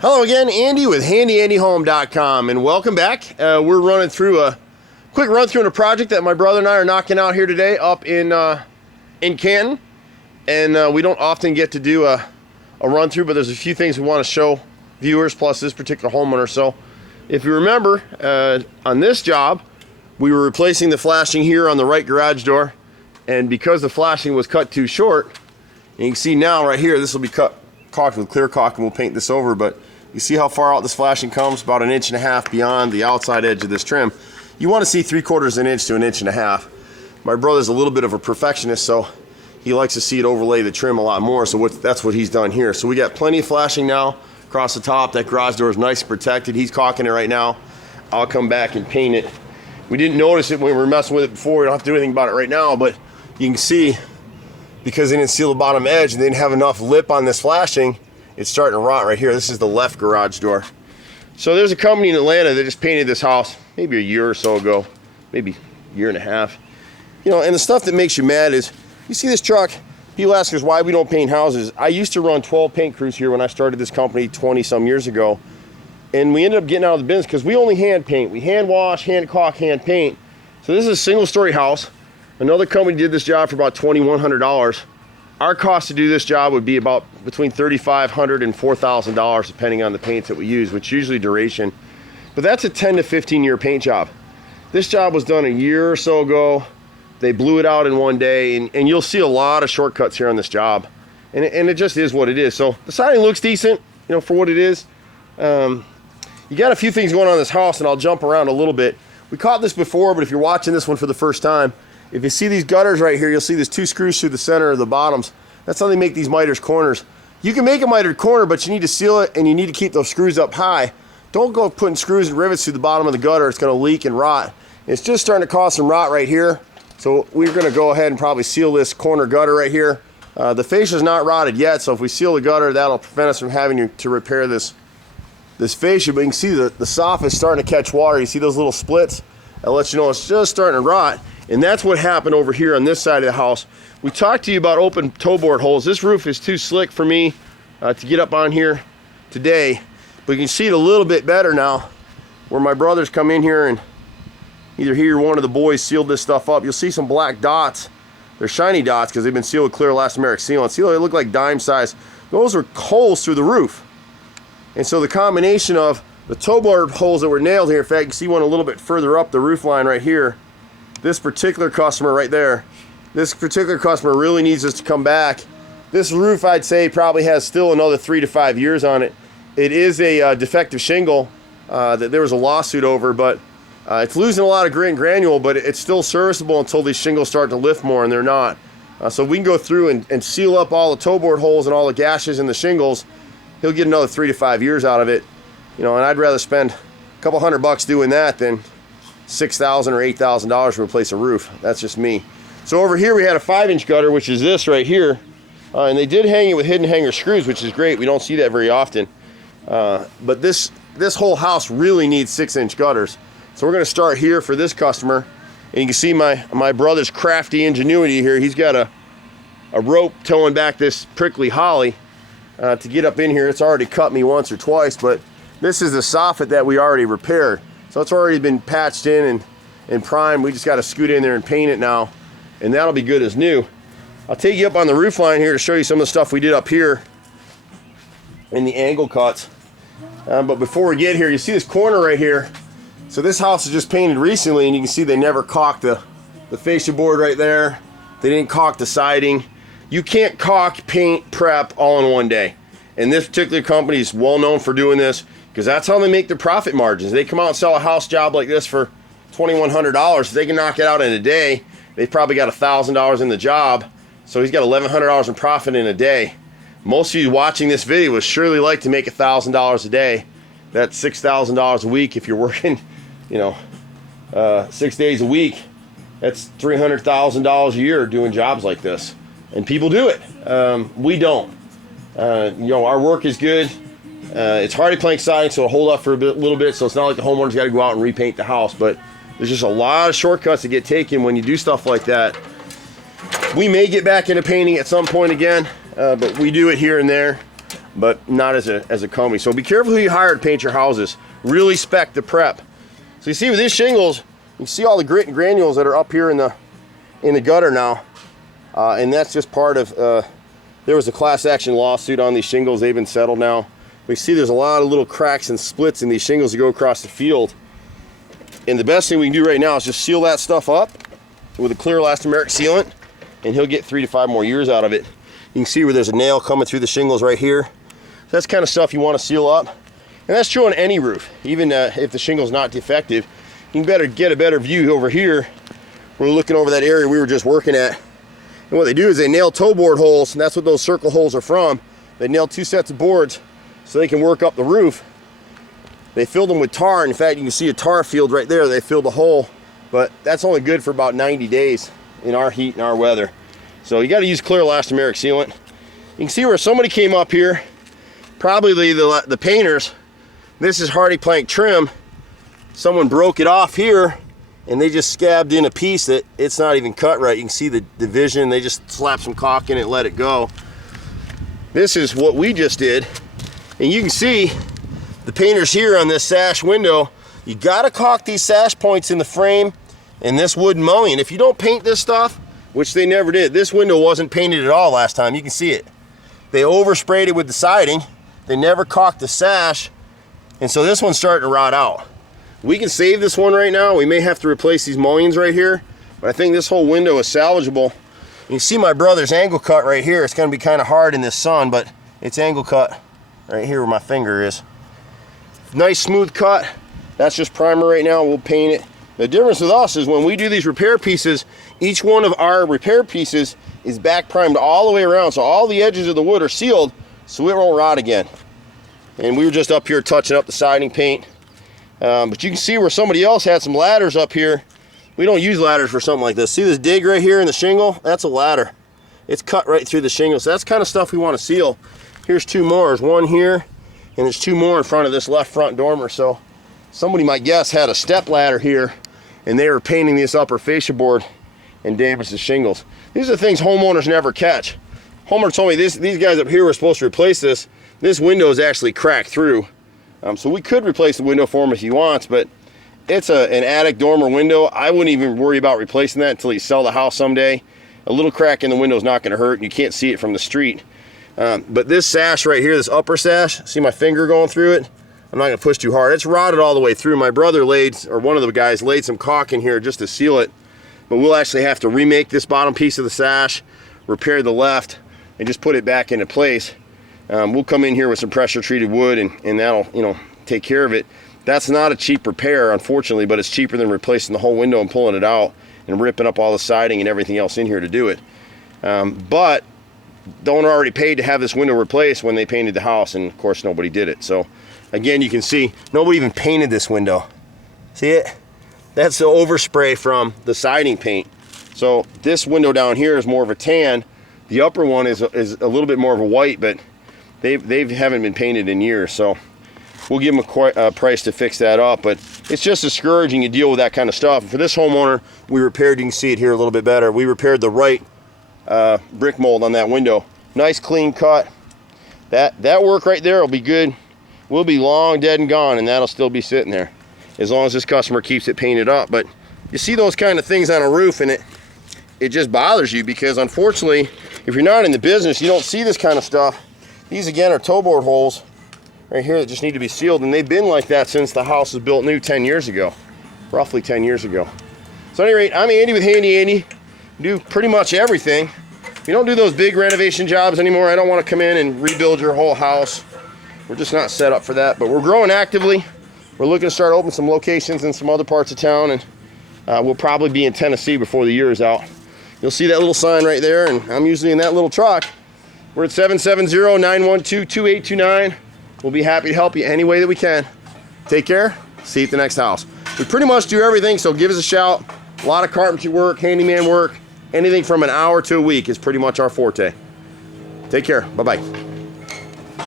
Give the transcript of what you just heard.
Hello again, Andy with HandyANDYHome.com, and welcome back. We're running through a quick run through on a project that my brother and I are knocking out here today up in Canton. And we don't often get to do a run through, but there's a few things we want to show viewers plus this particular homeowner. So if you remember, on this job, we were replacing the flashing here on the right garage door, and because the flashing was cut too short, and you can see now right here, this will be caulked with clear caulk, and we'll paint this over, but you see how far out this flashing comes? About 1.5 inches beyond the outside edge of this trim. You want to see 3/4 inch to 1.5 inches. My brother's a little bit of a perfectionist, so he likes to see it overlay the trim a lot more, so that's what he's done here. So we got plenty of flashing now across the top. That garage door is nice and protected. He's caulking it right now. I'll come back and paint it. We didn't notice it when we were messing with it before. We don't have to do anything about it right now, but you can see, because they didn't seal the bottom edge and they didn't have enough lip on this flashing, it's starting to rot right here. This is the left garage door. So there's a company in Atlanta that just painted this house maybe a year or so ago, maybe a year and a half. You know, and the stuff that makes you mad is, you see this truck, people ask us why we don't paint houses. I used to run 12 paint crews here when I started this company 20 some years ago, and we ended up getting out of the business because we only hand paint. We hand wash, hand caulk, hand paint. So this is a single story house. Another company did this job for about $2,100. Our cost to do this job would be about between $3,500 and $4,000 depending on the paints that we use, which usually duration. But that's a 10 to 15 year paint job. This job was done a year or so ago. They blew it out in one day, and you'll see a lot of shortcuts here on this job. And it just is what it is. So the siding looks decent, you know, for what it is. You got a few things going on in this house, and I'll jump around a little bit. We caught this before, but if you're watching this one for the first time, if you see these gutters right here, you'll see there's 2 screws through the center of the bottoms. That's how they make these mitered corners. You can make a mitered corner, but you need to seal it, and you need to keep those screws up high. Don't go putting screws and rivets through the bottom of the gutter. It's going to leak and rot. It's just starting to cause some rot right here. So we're going to go ahead and probably seal this corner gutter right here. The fascia is not rotted yet, so if we seal the gutter, that'll prevent us from having to repair this fascia. But you can see the soffit is starting to catch water. You see those little splits? That lets you know it's just starting to rot. And that's what happened over here on this side of the house. We talked to you about open toe board holes. This roof is too slick for me to get up on here today. But you can see it a little bit better now where my brothers come in here, and either he or one of the boys sealed this stuff up. You'll see some black dots. They're shiny dots because they've been sealed with clear elastomeric sealant. See how they look like dime size? Those are holes through the roof. And so the combination of the toe board holes that were nailed here, in fact, you see one a little bit further up the roof line right here. This particular customer right there, this particular customer really needs us to come back. This roof, I'd say, probably has still another 3 to 5 years on it. It is a defective shingle that there was a lawsuit over, but it's losing a lot of grit and granule, but it's still serviceable until these shingles start to lift more, and they're not. So we can go through and seal up all the toe board holes and all the gashes in the shingles. He'll get another 3 to 5 years out of it. You know, and I'd rather spend a couple $100 doing that than $6,000 or $8,000 to replace a roof. That's just me. So over here we had a 5-inch gutter, which is this right here, and they did hang it with hidden hanger screws, which is great. We don't see that very often. But this whole house really needs 6-inch gutters. So we're going to start here for this customer, and you can see my brother's crafty ingenuity here. He's got a rope towing back this prickly holly to get up in here. It's already cut me once or twice, but this is the soffit that we already repaired. So it's already been patched in and primed. We just got to scoot in there and paint it now, and that'll be good as new. I'll take you up on the roof line here to show you some of the stuff we did up here in the angle cuts. But before we get here, you see this corner right here. So this house is just painted recently, and you can see they never caulked the fascia board right there. They didn't caulk the siding. You can't caulk, paint, prep all in one day. And this particular company is well known for doing this, because that's how they make their profit margins. They come out and sell a house job like this for $2,100. If they can knock it out in a day, they've probably got $1,000 in the job. So he's got $1,100 in profit in a day. Most of you watching this video would surely like to make $1,000 a day. That's $6,000 a week if you're working, you know, 6 days a week. That's $300,000 a year doing jobs like this. And people do it. We don't. You know, our work is good. It's hardy plank siding, so it'll hold up for a little bit, so it's not like the homeowner's got to go out and repaint the house, but there's just a lot of shortcuts that get taken when you do stuff like that. We may get back into painting at some point again, but we do it here and there. but not as a company. So be careful who you hire to paint your houses. Really spec the prep. So you see with these shingles, you can see all the grit and granules that are up here in the gutter now, and that's just part of. There was a class action lawsuit on these shingles. They've been settled now. We see there's a lot of little cracks and splits in these shingles that go across the field. And the best thing we can do right now is just seal that stuff up with a clear elastomeric sealant, and he'll get 3 to 5 more years out of it. You can see where there's a nail coming through the shingles right here. That's kind of stuff you want to seal up. And that's true on any roof. Even if the shingle's not defective, you can better get a better view over here. We're looking over that area we were just working at. And what they do is they nail toe board holes, and that's what those circle holes are from. They nail 2 sets of boards so they can work up the roof. They filled them with tar. In fact, you can see a tar field right there. They filled a hole, but that's only good for about 90 days in our heat and our weather. So you got to use clear elastomeric sealant. You can see where somebody came up here, probably the painters. This is hardy plank trim. Someone broke it off here, and they just scabbed in a piece that it's not even cut right. You can see the division. They just slapped some caulk in it and let it go. This is what we just did. And you can see the painters here on this sash window. You gotta caulk these sash points in the frame and this wooden mullion. If you don't paint this stuff, which they never did, this window wasn't painted at all last time. You can see it. They oversprayed it with the siding. They never caulked the sash. And so this one's starting to rot out. We can save this one right now. We may have to replace these mullions right here, but I think this whole window is salvageable. You can see my brother's angle cut right here. It's gonna be kind of hard in this sun, but it's angle cut right here where my finger is. Nice smooth cut. That's just primer right now. We'll paint it. The difference with us is when we do these repair pieces, each one of our repair pieces is back primed all the way around, so all the edges of the wood are sealed so it won't rot again. And we were just up here touching up the siding paint. But you can see where somebody else had some ladders up here. We don't use ladders for something like this. See this dig right here in the shingle? That's a ladder. It's cut right through the shingle. So that's kind of stuff we want to seal. Here's 2 more. There's 1 here, and there's 2 more in front of this left front dormer. So somebody, might guess, had a step ladder here, and they were painting this upper fascia board and damaged the shingles. These are things homeowners never catch. Homeowner told me these guys up here were supposed to replace this. This window is actually cracked through. So we could replace the window for him if he wants, but it's an attic dormer window. I wouldn't even worry about replacing that until you sell the house someday. A little crack in the window is not going to hurt, and you can't see it from the street. But this sash right here, this upper sash, see my finger going through it? I'm not going to push too hard. It's rotted all the way through. My brother one of the guys laid some caulk in here just to seal it. But we'll actually have to remake this bottom piece of the sash, repair the left, and just put it back into place. We'll come in here with some pressure treated wood, and that'll, take care of it. That's not a cheap repair, unfortunately, but it's cheaper than replacing the whole window and pulling it out and ripping up all the siding and everything else in here to do it. But the owner already paid to have this window replaced when they painted the house, and of course nobody did it. So again, you can see nobody even painted this window. See it? That's the overspray from the siding paint. So this window down here is more of a tan. The upper one is a little bit more of a white, but they haven't been painted in years. So we'll give them a price to fix that up. But it's just discouraging to deal with that kind of stuff. For this homeowner, we repaired, you can see it here a little bit better, we repaired the right brick mold on that window. Nice clean cut. That work right there will be good. We'll be long dead and gone, and that'll still be sitting there as long as this customer keeps it painted up. But you see those kind of things on a roof, and it just bothers you, because unfortunately, if you're not in the business, you don't see this kind of stuff. These again are toe board holes right here that just need to be sealed, and they've been like that since the house was built new 10 years ago, roughly 10 years ago. So at any rate, I'm Andy with Handy Andy. Do pretty much everything. We don't do those big renovation jobs anymore. I don't want to come in and rebuild your whole house. We're just not set up for that, but we're growing actively. We're looking to start opening some locations in some other parts of town, and we'll probably be in Tennessee before the year is out. You'll see that little sign right there, and I'm usually in that little truck. We're at 770-912-2829. We'll be happy to help you any way that we can. Take care. See you at the next house. We pretty much do everything, so give us a shout. A lot of carpentry work, handyman work, anything from an hour to a week is pretty much our forte. Take care. Bye-bye.